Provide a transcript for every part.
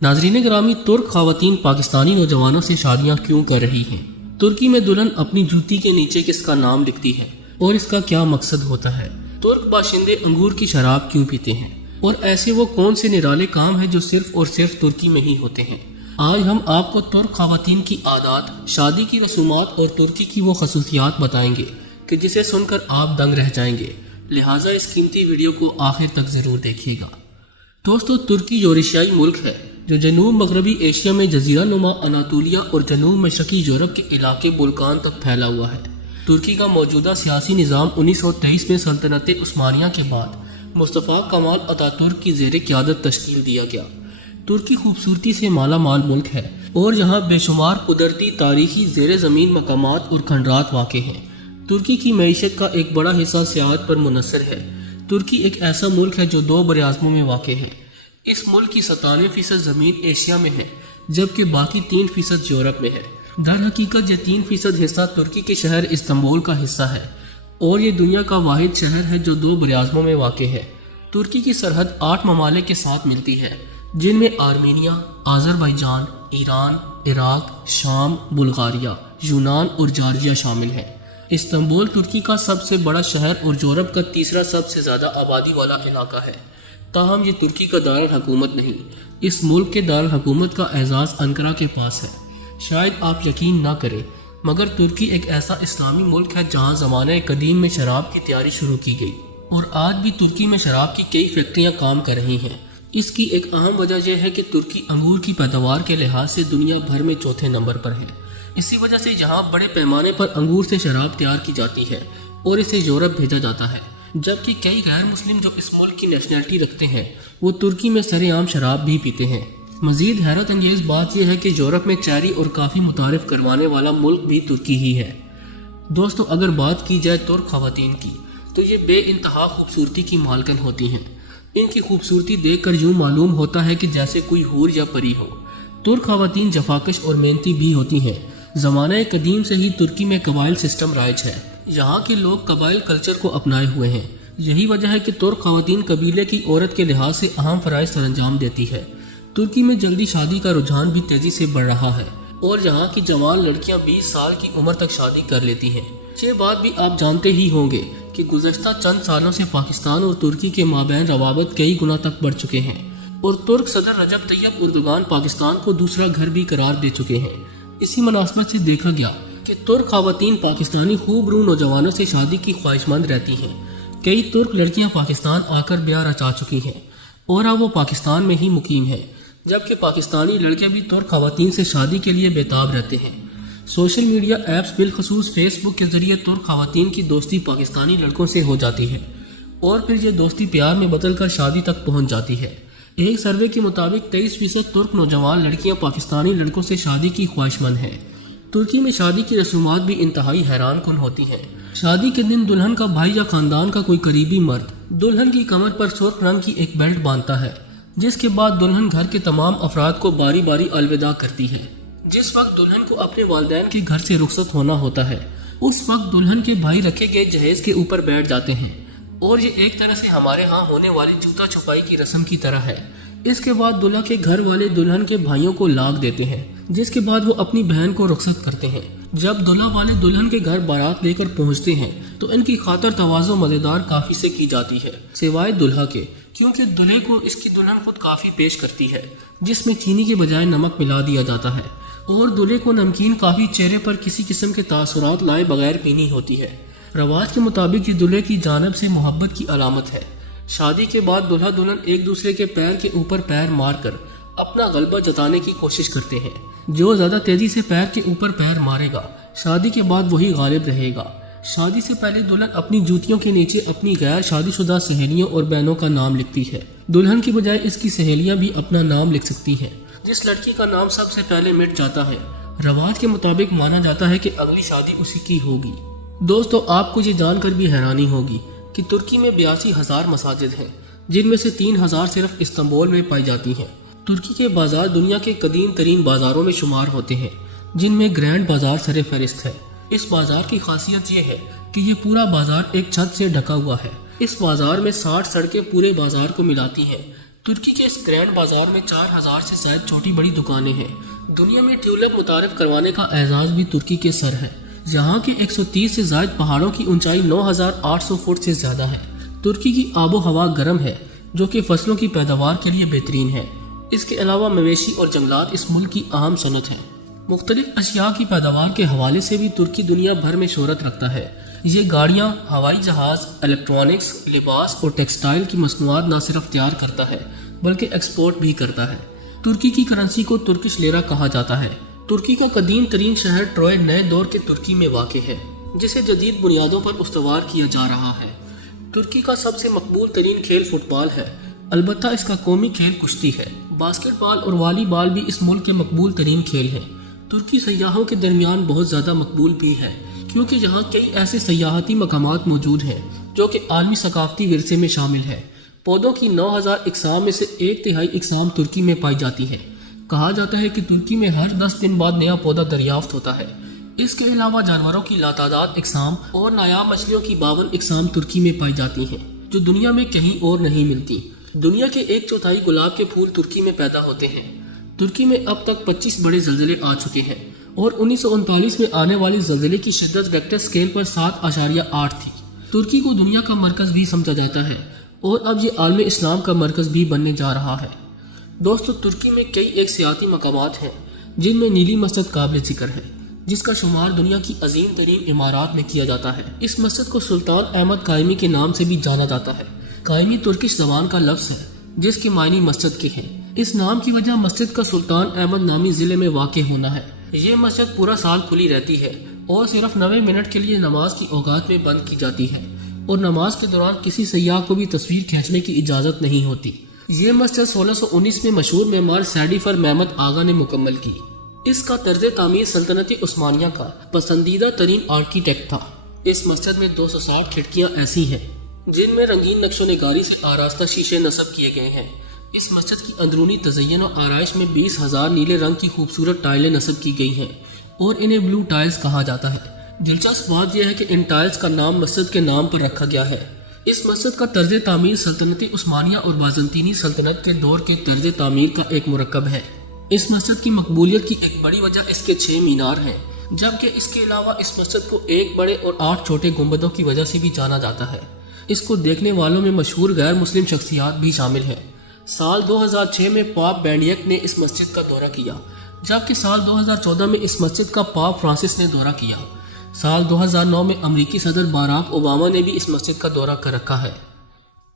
नाजरीन ग्रामी, तुर्क खवातीन पाकिस्तानी नौजवानों से शादियां क्यों कर रही हैं? तुर्की में दुल्हन अपनी जूती के नीचे किसका नाम लिखती है और इसका क्या मकसद होता है? तुर्क बाशिंदे अंगूर की शराब क्यों पीते हैं और ऐसे वो कौन से निराले काम हैं जो सिर्फ और सिर्फ तुर्की में ही होते हैं? आज हम आपको तुर्क खवातीन की आदत, शादी की रसूमात और तुर्की की वो खसूसियात बताएंगे कि जिसे सुनकर आप दंग रह जाएंगे। लिहाजा इस कीमती वीडियो को आखिर तक जरूर देखिएगा। दोस्तों, तुर्की यूरेशियाई मुल्क है जो जनूब मगरबी एशिया में जजीरा नुमा अनातोलिया और जनूब मशरकी यूरोप के इलाके बुल्कान तक फैला हुआ है। तुर्की का मौजूदा सियासी निज़ाम 1923 में सल्तनत उस्मानिया के बाद मुस्तफ़ा कमाल अतातुर्क की ज़ेर क़यादत तश्कील दिया गया। तुर्की खूबसूरती से माला माल मुल्क है और यहाँ बेशुमार कुदरती, तारीखी, ज़ेर ज़मीन मकामात और खंडरात वाक़े हैं। तुर्की की मईशत का एक बड़ा हिस्सा सियाहत पर मुनहसर है। तुर्की एक ऐसा मुल्क है जो 2 बरआज़मों में वाक़ है। इस मुल्क की 97% ज़मीन एशिया में है जबकि बाकी 3% यूरोप में है। दर हकीकत ये 3% हिस्सा तुर्की के शहर इस्तांबुल का हिस्सा है और ये दुनिया का वाहिद शहर है जो 2 बरआज़मों में वाक़ है। तुर्की की सरहद 8 ममालिक के साथ मिलती है जिनमें आर्मीनिया, आज़रबाईजान, ईरान, इराक, शाम, बुल्गारिया, यूनान और जॉर्जिया शामिल है। इस्तांबुल तुर्की का सबसे बड़ा शहर और यूरोप का तीसरा सबसे ज़्यादा आबादी वाला इलाका है। ताहम ये तुर्की का दारुल हुकूमत नहीं, इस मुल्क के दारुल हुकूमत का एजाज़ अंकारा के पास है। शायद आप यकीन ना करें मगर तुर्की एक ऐसा इस्लामी मुल्क है जहाँ ज़माने कदीम में शराब की तैयारी शुरू की गई और आज भी तुर्की में शराब की कई फैक्ट्रियाँ काम कर रही हैं। इसकी एक अहम वजह यह है कि तुर्की अंगूर की पैदावार के लिहाज से दुनिया भर में चौथे नंबर पर है। इसी वजह से यहाँ बड़े पैमाने पर अंगूर से शराब तैयार की जाती है और इसे यूरोप भेजा जाता है, जबकि कई गैर मुस्लिम जो इस मुल्क की नेशनलिटी रखते हैं वो तुर्की में सरेआम शराब भी पीते हैं। मजीद हैरत अंगेज़ बात यह है कि यूरोप में चेरी और काफ़ी मुतारिफ करवाने वाला मुल्क भी तुर्की ही है। दोस्तों, अगर बात की जाए तुर्क खवातीन की तो ये बेइंतहा खूबसूरती की मालकन होती हैं। इनकी खूबसूरती देखकर यूँ मालूम होता है कि जैसे कोई हूर या परी हो। तुर्क खवातीन जफाकश और मेहनती भी होती हैं। ज़माने कदीम से ही तुर्की में कबाइल सिस्टम राइज है। यहाँ के लोग कबाइल कल्चर को अपनाए हुए हैं। यही वजह है कि तुर्क खवातीन कबीले की औरत के लिहाज से अहम फ़राइज़ सरअंजाम देती है। तुर्की में जल्दी शादी का रुझान भी तेज़ी से बढ़ रहा है और यहाँ की जवान लड़कियाँ 20 साल की उम्र तक शादी कर लेती हैं। ये बात भी आप जानते ही होंगे कि गुज़श्ता चंद सालों से पाकिस्तान और तुर्की के माबैन रवाबत कई गुना तक बढ़ चुके हैं और तुर्क सदर रजब तैयब उर्दुगान पाकिस्तान को दूसरा घर भी करार दे चुके हैं। इसी मुनासबत से देखा गया कि तुर्क खवातीन पाकिस्तानी खूबरू नौजवानों से शादी की ख्वाहिशमंद रहती हैं। कई तुर्क लड़कियां पाकिस्तान आकर ब्याह रचा चुकी हैं और अब वो पाकिस्तान में ही मुकीम हैं, जबकि पाकिस्तानी लड़के भी तुर्क खवातीन से शादी के लिए बेताब रहते हैं। सोशल मीडिया ऐप्स बिलखसूस फेसबुक के जरिए तुर्क खवातीन की दोस्ती पाकिस्तानी लड़कों से हो जाती है और फिर ये दोस्ती प्यार में बदलकर शादी तक पहुँच जाती है। एक सर्वे के मुताबिक 23% तुर्क नौजवान लड़कियां पाकिस्तानी लड़कों से शादी की ख्वाहिशमंद हैं। तुर्की में शादी की रसूमात भी इंतहाई हैरान कुन होती हैं। शादी के दिन दुल्हन का भाई या खानदान का कोई करीबी मर्द दुल्हन की कमर पर सुर्ख रंग की एक बेल्ट बांधता है, जिसके बाद दुल्हन घर के तमाम अफराद को बारी बारी अलविदा करती है। जिस वक्त दुल्हन को अपने वालिदैन के घर से रुखसत होना होता है उस वक्त दुल्हन के भाई रखे गए जहेज के ऊपर बैठ जाते हैं और ये एक तरह से हमारे यहाँ होने वाली जूता छुपाई की रस्म की तरह है। इसके बाद दुल्हा के घर वाले दुल्हन के भाइयों को लाग देते हैं, जिसके बाद वो अपनी बहन को रुखसत करते हैं। जब दुल्हा वाले दुल्हन के घर बारात लेकर पहुँचते हैं तो इनकी खातर तवाज़ो मज़ेदार काफ़ी से की जाती है, सिवाय दुल्हा के, क्योंकि दुल्हे को इसकी दुल्हन खुद काफ़ी पेश करती है जिसमें चीनी के बजाय नमक मिला दिया जाता है और दुल्हे को नमकीन काफ़ी चेहरे पर किसी किस्म के तासुरात लाए बगैर पीनी होती है। रवाज के मुताबिक ये दुल्हे की जानिब से मोहब्बत की अलामत है। शादी के बाद दुल्हा दुल्हन एक दूसरे के पैर के ऊपर पैर मारकर अपना गलबा जताने की कोशिश करते हैं। जो ज़्यादा तेज़ी से पैर के ऊपर पैर मारेगा शादी के बाद वही गालिब रहेगा। शादी से पहले दुल्हन अपनी जूतियों के नीचे अपनी गैर शादीशुदा सहेलियों और बहनों का नाम लिखती है। दुल्हन की बजाय इसकी सहेलियाँ भी अपना नाम लिख सकती हैं। जिस लड़की का नाम सबसे पहले मिट जाता है रवाज के मुताबिक माना जाता है कि अगली शादी उसी की होगी। दोस्तों, आपको ये जानकर भी हैरानी होगी कि तुर्की में 82,000 मसाजिद हैं, जिनमें से 3,000 सिर्फ इस्तांबुल में पाई जाती हैं। तुर्की के बाजार दुनिया के कदीम तरीन बाजारों में शुमार होते हैं, जिनमें ग्रैंड बाजार सरे फहरिस्त है। इस बाजार की खासियत ये है कि ये पूरा बाजार एक छत से ढका हुआ है। इस बाजार में 60 सड़कें पूरे बाजार को मिलाती हैं। ترکی کے اس گرینڈ بازار میں 4000 سے زائد چھوٹی بڑی دکانیں ہیں۔ دنیا میں ٹیولپ متعارف کروانے کا اعزاز بھی ترکی کے سر ہے۔ یہاں کے 130 سے زائد پہاڑوں کی اونچائی 9800 فٹ سے زیادہ ہے۔ ترکی کی آب و ہوا گرم ہے جو کہ فصلوں کی پیداوار کے لیے بہترین ہے۔ اس کے علاوہ مویشی اور جنگلات اس ملک کی اہم صنعت ہے۔ مختلف اشیاء کی پیداوار کے حوالے سے بھی ترکی دنیا بھر میں شہرت رکھتا ہے۔ یہ گاڑیاں، ہوائی جہاز، الیکٹرانکس، لباس اور ٹیکسٹائل کی مصنوعات نہ صرف تیار کرتا ہے بلکہ ایکسپورٹ بھی کرتا ہے۔ ترکی کی کرنسی کو ترکش لیرہ کہا جاتا ہے۔ ترکی کا قدیم ترین شہر ٹروئے نئے دور کے ترکی میں واقع ہے جسے جدید بنیادوں پر استوار کیا جا رہا ہے۔ ترکی کا سب سے مقبول ترین کھیل فٹ بال ہے، البتہ اس کا قومی کھیل کشتی ہے۔ باسکٹ بال اور والی بال بھی اس ملک کے مقبول ترین کھیل ہیں۔ ترکی سیاحوں کے درمیان بہت زیادہ مقبول بھی ہے کیونکہ یہاں کئی ایسے سیاحتی مقامات موجود ہیں جو کہ عالمی ثقافتی ورثے میں شامل ہیں۔ پودوں کی 9000 اقسام میں سے 1/3 اقسام ترکی میں پائی جاتی ہیں۔ کہا جاتا ہے کہ ترکی میں ہر 10 دن بعد نیا پودا دریافت ہوتا ہے۔ اس کے علاوہ جانوروں کی لاتعداد اقسام اور نایاب مچھلیوں کی 52 اقسام ترکی میں پائی جاتی ہیں جو دنیا میں کہیں اور نہیں ملتی۔ دنیا کے 1/4 گلاب کے پھول ترکی میں پیدا ہوتے ہیں۔ ترکی میں اب تک 25 بڑے زلزلے آ چکے ہیں اور 1939 میں آنے والے زلزلے کی شدت ریکٹر سکیل پر 7.8 تھی۔ ترکی کو دنیا کا مرکز بھی سمجھا جاتا ہے اور اب یہ عالم اسلام کا مرکز بھی بننے جا رہا ہے۔ دوستو، ترکی میں کئی ایک سیاحتی مقامات ہیں جن میں نیلی مسجد قابل ذکر ہے جس کا شمار دنیا کی عظیم ترین عمارات میں کیا جاتا ہے۔ اس مسجد کو سلطان احمد قائمی کے نام سے بھی جانا جاتا ہے۔ قائمی ترکش زبان کا لفظ ہے جس کے معنی مسجد کے ہیں۔ اس نام کی وجہ مسجد کا سلطان احمد نامی ضلع میں واقع ہونا ہے۔ یہ مسجد پورا سال کھلی رہتی ہے اور صرف 90 منٹ کے لیے نماز کی اوقات میں بند کی جاتی ہے اور نماز کے دوران کسی سیاح کو بھی تصویر کھینچنے کی اجازت نہیں ہوتی۔ یہ مسجد 1619 میں مشہور معمار سیڈیفر محمد آغا نے مکمل کی۔ اس کا طرز تعمیر سلطنت عثمانیہ کا پسندیدہ ترین آرکیٹیکٹ تھا۔ اس مسجد میں 260 کھڑکیاں ایسی ہیں جن میں رنگین نقش و نگاری سے آراستہ شیشے نصب کیے گئے ہیں۔ اس مسجد کی اندرونی تزئین و آرائش میں 20,000 نیلے رنگ کی خوبصورت ٹائلیں نصب کی گئی ہیں اور انہیں بلو ٹائلز کہا جاتا ہے۔ دلچسپ بات یہ ہے کہ ان ٹائلز کا نام مسجد کے نام پر رکھا گیا ہے۔ اس مسجد کا طرز تعمیر سلطنت عثمانیہ اور بازنطینی سلطنت کے دور کے طرز تعمیر کا ایک مرکب ہے۔ اس مسجد کی مقبولیت کی ایک بڑی وجہ اس کے 6 مینار ہیں، جبکہ اس کے علاوہ اس مسجد کو 1 بڑے اور 8 چھوٹے گنبدوں کی وجہ سے بھی جانا جاتا ہے۔ اس کو دیکھنے والوں میں مشہور غیر مسلم شخصیات بھی شامل ہیں۔ سال 2006 میں پاپ بینڈیکٹ نے اس مسجد کا دورہ کیا، جبکہ سال 2014 میں اس مسجد کا پاپ فرانسس نے دورہ کیا۔ سال 2009 میں امریکی صدر باراک اوباما نے بھی اس مسجد کا دورہ کر رکھا ہے۔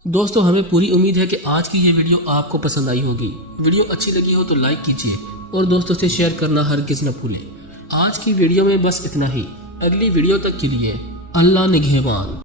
دوستو، ہمیں پوری امید ہے کہ آج کی یہ ویڈیو آپ کو پسند آئی ہوگی۔ ویڈیو اچھی لگی ہو تو لائک کیجیے اور دوستوں سے شیئر کرنا ہرگز نہ بھولیں۔ آج کی ویڈیو میں بس اتنا ہی۔ اگلی ویڈیو تک کے لیے اللہ نگہبان۔